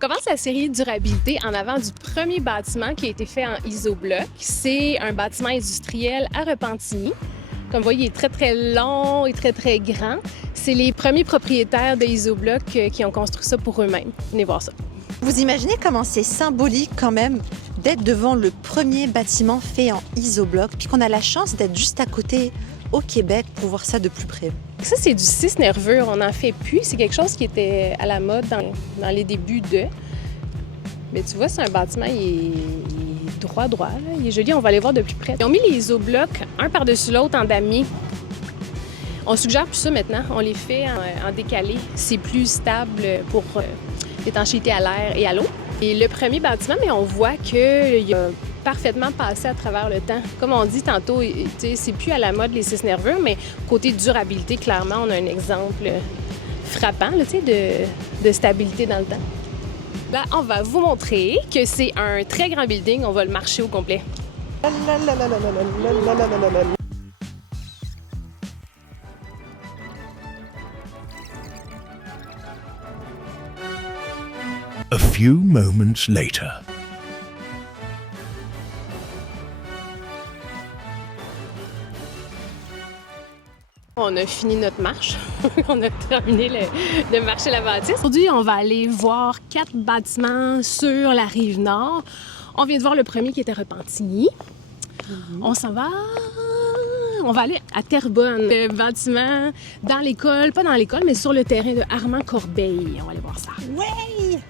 commence la série durabilité en avant du premier bâtiment qui a été fait en isobloc. C'est un bâtiment industriel à Repentigny. Comme vous voyez, il est très long et très grand. C'est les premiers propriétaires de isobloc qui ont construit ça pour eux-mêmes. Venez voir ça. Vous imaginez comment c'est symbolique quand même d'être devant le premier bâtiment fait en isobloc, puis qu'on a la chance d'être juste à côté au Québec pour voir ça de plus près. Ça, c'est du 6 nervures. On n'en fait plus. C'est quelque chose qui était à la mode dans les débuts de... Mais tu vois, c'est un bâtiment, il est droit, là. Il est joli. On va aller voir de plus près. Ils ont mis les isoblocs un par-dessus l'autre en damier. On suggère plus ça maintenant. On les fait en décalé. C'est plus stable pour l'étanchéité à l'air et à l'eau. Et le premier bâtiment, mais on voit qu'il a parfaitement passé à travers le temps. Comme on dit tantôt, c'est plus à la mode les 6 nervures, mais côté durabilité, clairement, on a un exemple frappant là, de stabilité dans le temps. Là, on va vous montrer que c'est un très grand building. On va le marcher au complet. A few moments later. On a fini notre marche. On a terminé de marcher la bâtisse. Aujourd'hui, on va aller voir 4 bâtiments sur la rive nord. On vient de voir le premier qui était Repentigny. On s'en va... On va aller à Terrebonne. Le bâtiment dans l'école, pas dans l'école, mais sur le terrain de Armand Corbeil. On va aller voir ça. Ouais!